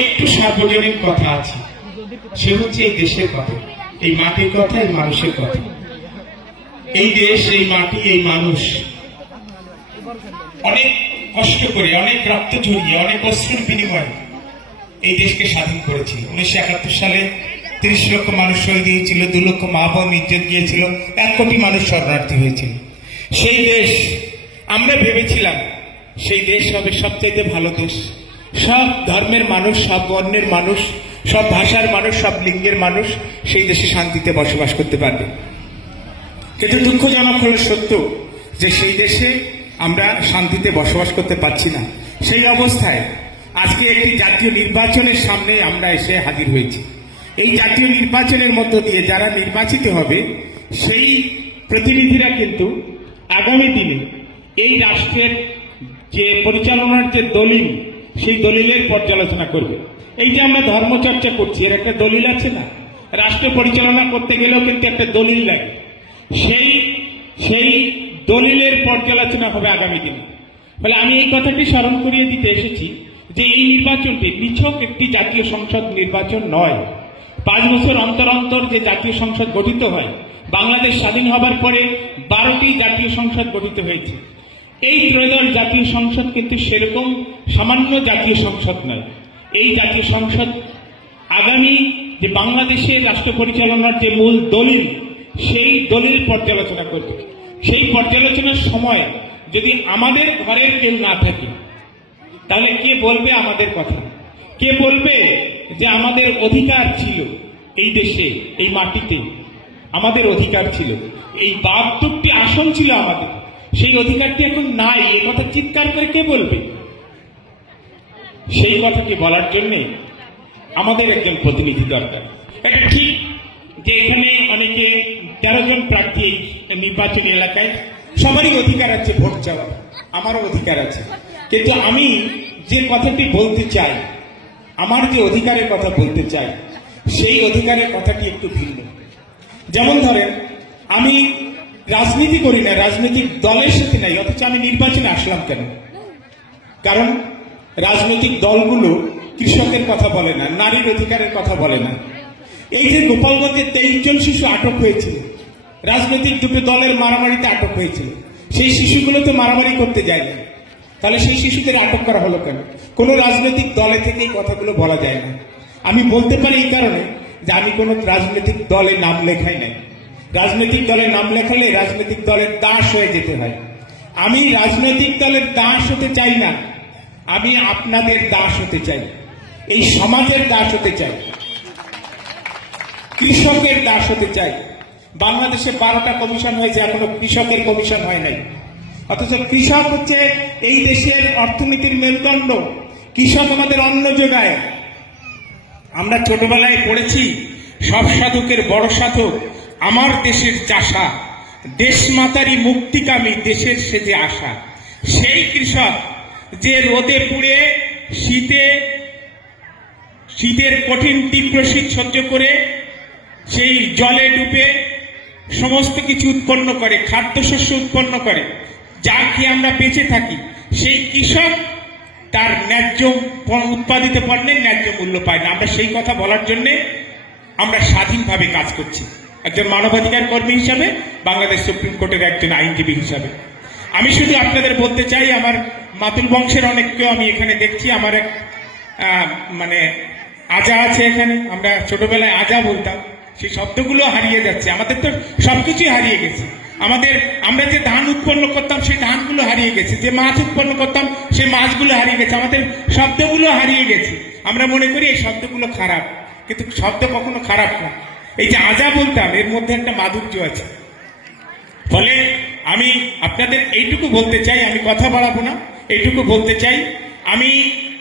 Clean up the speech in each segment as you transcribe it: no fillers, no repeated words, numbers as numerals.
একটু সার্বজনীন কথা আছে, সে হচ্ছে এই দেশের কথা, এই মাটির কথা, এই মানুষের কথা। এই দেশ, এই মাটি, এই মানুষ অনেক কষ্ট করে, অনেক রক্ত ঝরিয়ে, অনেক অশ্রুর বিনিময়ে এই দেশকে স্বাধীন করেছিল। 1971 সালে 30 লক্ষ মানুষ শহীদ হয়েছিল, 2 লক্ষ মা বোন ইজ্জত গিয়েছিল, 1 কোটি মানুষ শরণার্থী হয়েছিল। সেই দেশ আমরা ভেবেছিলাম সেই দেশ হবে সবচাইতে ভালো দেশ, সব ধর্মের মানুষ, সব বর্ণের মানুষ, সব ভাষার মানুষ, সব লিঙ্গের মানুষ সেই দেশে শান্তিতে বসবাস করতে পারবে। কিন্তু দুঃখজনক হলো সত্য যে সেই দেশে আমরা শান্তিতে বসবাস করতে পারছি না। সেই অবস্থায় আজকে একটি জাতীয় নির্বাচনের সামনে আমরা এসে হাজির হয়েছি। এই জাতীয় নির্বাচনের মধ্য দিয়ে যারা নির্বাচিত হবে সেই প্রতিনিধিরা কিন্তু আগামী দিনে এই রাষ্ট্রের যে পরিচালনার যে দলিল, সেই দলিলের পর্যালোচনা করবে। এই যে আমরা ধর্মচর্চা করছি, এর একটা দলিল আছে না? রাষ্ট্র পরিচালনা করতে গেলেও কিন্তু একটা দলিল লাগে। সেই দলিলের পর্যালোচনা হবে আগামী দিনে। ফলে আমি এই কথাটি স্মরণ করিয়ে দিতে এসেছি যে এই নির্বাচনটি নিছক একটি জাতীয় সংসদ নির্বাচন নয়। 5 বছর অন্তর অন্তর যে জাতীয় সংসদ গঠিত হয়, বাংলাদেশ স্বাধীন হবার পরে 12টি জাতীয় সংসদ গঠিত হয়েছে। এই ত্রয়োদশ জাতীয় সংসদ কিন্তু সেরকম সামান্য জাতীয় সংসদ নয়। এই জাতীয় সংসদ আগামী যে বাংলাদেশের রাষ্ট্র পরিচালনার যে মূল দলিল, সেই দলিল পর্যালোচনা করবে। সেই পর্যালোচনার সময় যদি আমাদের ঘরের কেউ না থাকে, তাহলে কে বলবে আমাদের কথা? কে বলবে যে আমাদের অধিকার ছিল এই দেশে, এই মাটিতে আমাদের অধিকার ছিল, এই 72টি আসন ছিল আমাদের, সেই অধিকারটি এখন নাই, এই কথা চিৎকার করে কে বলবে? সেই কথাটি বলার জন্য আমাদের একজন প্রতিনিধি দরকার। এটা ঠিক যে এখানে অনেকে 13 জন প্রার্থী নির্বাচনী এলাকায়, সবারই অধিকার আছে ভোট চাওয়ার, আমারও অধিকার আছে। কিন্তু আমি যে কথাটি বলতে চাই, আমার যে অধিকারের কথা বলতে চাই, সেই অধিকারের কথাটি একটু ভিন্ন। যেমন ধরেন, আমি রাজনীতি করি না, রাজনৈতিক দলের সাথে নাই, অথচ আমি নির্বাচনে আসলাম কেন? কারণ রাজনৈতিক দলগুলো কৃষকের কথা বলে না, নারীর অধিকারের কথা বলে না। এই যে গোপালগঞ্জে 23 জন শিশু আটক হয়েছিল, রাজনৈতিক দুটো দলের মারামারিতে আটক হয়েছিল, সেই শিশুগুলো তো মারামারি করতে যায় না, তাহলে সেই শিশুদের আটক করা হলো কেন? কোনো রাজনৈতিক দলে থেকে এই কথাগুলো বলা যায় না। আমি বলতে পারি এই কারণে যে আমি কোনো রাজনৈতিক দলে নাম লেখাই নাই। রাজনৈতিক দলে নাম লেখালে রাজনৈতিক দলের দাস হয়ে যেতে হয়। আমি রাজনৈতিক দলের দাস হতে চাই না, আমি আপনাদের দাস হতে চাই, এই সমাজের দাস হতে চাই, কৃষকের দাস হতে চাই। বাংলাদেশে 12টা কমিশন হয়েছে, এখনো কৃষকের কমিশন হয় নাই, অথচ কৃষক হচ্ছে এই দেশের অর্থনীতির মেরুদণ্ড। কৃষক আমাদের অন্ন যোগায়। আমরা ছোটবেলায় পড়েছি, সব সাধকের বড় সাধক আমার দেশের চাষা, দেশমাতারই মুক্তিকামী দেশের সেজে আসা। সেই কৃষক যে রোদে পুড়ে শীতের কঠিন তীব্র শীত সহ্য করে, সেই জলে ডুবে সমস্ত কিছু উৎপন্ন করে, খাদ্যশস্য উৎপন্ন করে, যা খেয়ে আমরা বেঁচে থাকি, সেই কৃষক তার ন্যায্য উৎপাদিত পণ্যের ন্যায্য মূল্য পায় না। আমরা সেই কথা বলার জন্য আমরা স্বাধীনভাবে কাজ করছি, একজন মানবাধিকার কর্মী হিসাবে, বাংলাদেশ সুপ্রিম কোর্টের একজন আইনজীবী হিসাবে। আমি শুধু আপনাদের বলতে চাই, আমার মাতুল বংশের অনেককেও আমি এখানে দেখছি। আমার এক আজা আছে এখানে, আমরা ছোটবেলায় আজা বলতাম, সেই শব্দগুলো হারিয়ে যাচ্ছে। আমাদের তো সবকিছুই হারিয়ে গেছে। আমরা যে ধান উৎপন্ন করতাম সেই ধানগুলো হারিয়ে গেছে, যে মাছ উৎপন্ন করতাম সেই মাছগুলো হারিয়ে গেছে, আমাদের শব্দগুলো হারিয়ে গেছে। আমরা মনে করি এই শব্দগুলো খারাপ, কিন্তু শব্দ কখনো খারাপ না। এই যে আজা বলতাম, এর মধ্যে একটা মাধুর্য আছে। ফলে আমি আপনাদের এইটুকু বলতে চাই, আমি কথা বাড়াবো না, এইটুকু বলতে চাই, আমি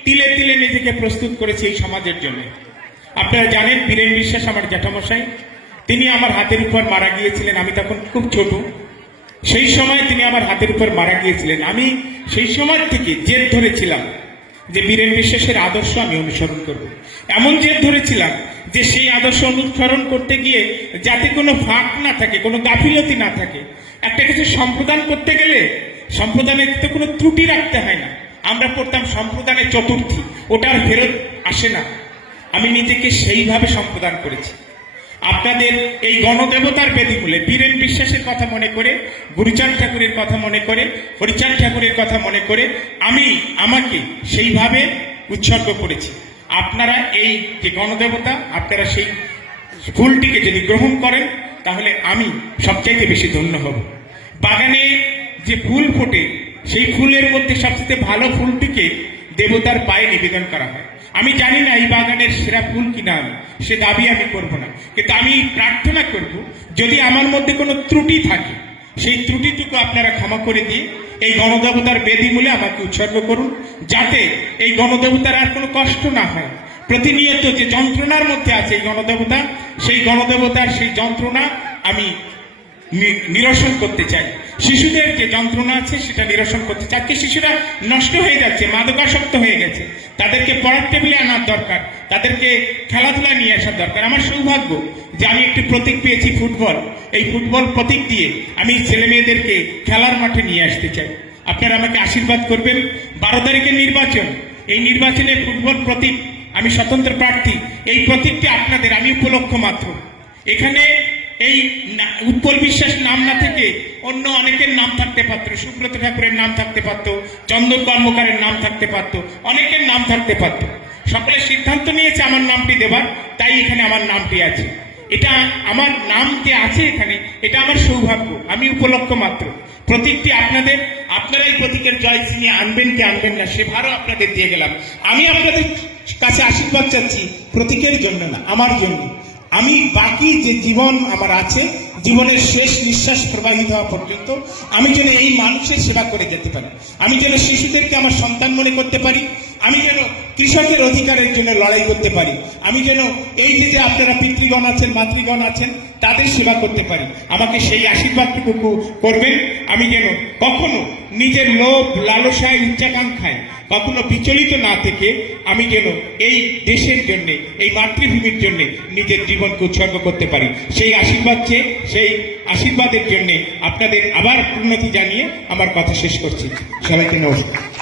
তিলে তিলে নিজেকে প্রস্তুত করেছি এই সমাজের জন্য। আপনারা জানেন, বীরেন বিশ্বাস আমার জ্যাঠামশাই, তিনি আমার হাতের উপর মারা গিয়েছিলেন। আমি তখন খুব ছোট, সেই সময় তিনি আমার হাতের উপর মারা গিয়েছিলেন। আমি সেই সময় থেকে জেদ ধরেছিলাম যে বীরেন বিশ্বাসের আদর্শ আমি অনুসরণ করব। এমন জেদ ধরেছিলাম যে সেই আদর্শ অনুসরণ করতে গিয়ে যাতে কোনো ফাঁক না থাকে, কোনো গাফিলতি না থাকে। একটা কিছু সম্প্রদান করতে গেলে সম্প্রদানের তো কোনো ত্রুটি রাখতে হয় না, আমরা পড়তাম সম্প্রদানের চতুর্থী, ওটার ফেরত আসে না। আমি নিজেকে সেইভাবে সম্প্রদান করেছি। আপনাদের এই গণদেবতার বেদিমূলে বীরেন বিশ্বাসের কথা মনে করে, গুরুচাঁদ ঠাকুরের কথা মনে করে, হরিচাঁদ ঠাকুরের কথা মনে করে আমি আমাকে সেইভাবে উৎসর্গ করেছি। আপনারা এই যে গণদেবতা, আপনারা সেই ফুলটিকে যদি গ্রহণ করেন তাহলে আমি সবচাইতে বেশি ধন্য হব। বাগানে যে ফুল ফোটে সেই ফুলের মধ্যে সবচেয়ে ভালো ফুলটিকে দেবতার পায়ে নিবেদন করা হয়। আমি জানি না এই বাগানের সেরা ফুল কিনা, আমি সে দাবি আমি করব না, কিন্তু আমি প্রার্থনা করব যদি আমার মধ্যে কোনো ত্রুটি থাকে সেই ত্রুটিটুকু আপনারা ক্ষমা করে দিয়ে এই গণদেবতার বেদিমূলে আমাকে উৎসর্গ করুন, যাতে এই গণদেবতার আর কোনো কষ্ট না হয়। প্রতিনিয়ত যে যন্ত্রণার মধ্যে আছে এই গণদেবতা, সেই গণদেবতার সেই যন্ত্রণা আমি নিরসন করতে চাই। শিশুদের যে যন্ত্রণা আছে সেটা নিরসন করতে চাই। আজকে শিশুরা নষ্ট হয়ে যাচ্ছে, মাদকাসক্ত হয়ে গেছে, তাদেরকে পড়ার টেবিলে আনার দরকার, তাদেরকে খেলাধুলা নিয়ে আসার দরকার। আমার সৌভাগ্য যে আমি একটি প্রতীক পেয়েছি, ফুটবল। এই ফুটবল প্রতীক দিয়ে আমি ছেলে মেয়েদেরকে খেলার মাঠে নিয়ে আসতে চাই। আপনারা আমাকে আশীর্বাদ করবেন। 12 তারিখের নির্বাচন, এই নির্বাচনে ফুটবল প্রতীক, আমি স্বতন্ত্র প্রার্থী। এই প্রতীকটি আপনাদের, আমি উপলক্ষ মাত্র। এখানে এই উৎপল বিশ্বাস নাম না থেকে অন্য অনেকের নাম থাকতে পারত, সুব্রত ঠাকুরের নাম থাকতে পারত, চন্দন কর্মকারের নাম থাকতে পারত, অনেকের নাম থাকতে পারত। সকলে সিদ্ধান্ত নিয়েছে আমার নামটি দেবার, তাই এখানে আমার নামটি আছে। এটা আমার নাম যে আছে এখানে, এটা আমার সৌভাগ্য, আমি উপলক্ষ মাত্র। প্রতীকটি আপনাদের, আপনারা এই প্রতীকের জয় চিনি আনবেন কি আনবেন না সে ভারও আপনাদের দিয়ে গেলাম। আমি আপনাদের কাছে আশীর্বাদ চাচ্ছি প্রতীকের জন্য না, আমার জন্য। আমি বাকি যে জীবন আমার আছে, জীবনের শেষ নিঃশ্বাস প্রবাহিত হওয়া পর্যন্ত আমি যেন এই মানুষের সেবা করে যেতে পারি, আমি যেন শিশুদেরকে আমার সন্তান মনে করতে পারি, আমি যেন কৃষকের অধিকারের জন্য লড়াই করতে পারি, আমি যেন এই যে আপনারা পিতৃগণ আছেন, মাতৃগণ আছেন, তাদের সেবা করতে পারি। আমাকে সেই আশীর্বাদটুকু করবেন। আমি যেন কখনো নিজের লোভ, লালসায়, উচ্চাকাঙ্ক্ষায় কখনো বিচলিত না থেকে আমি যেন এই দেশের জন্য, এই মাতৃভূমির জন্য নিজের জীবনকে উৎসর্গ করতে পারি। সেই আশীর্বাদ চেয়ে, সেই আশীর্বাদের জন্য আপনাদের আবার উন্নতি জানিয়ে আমার কথা শেষ করছি। সবাইকে নমস্কার।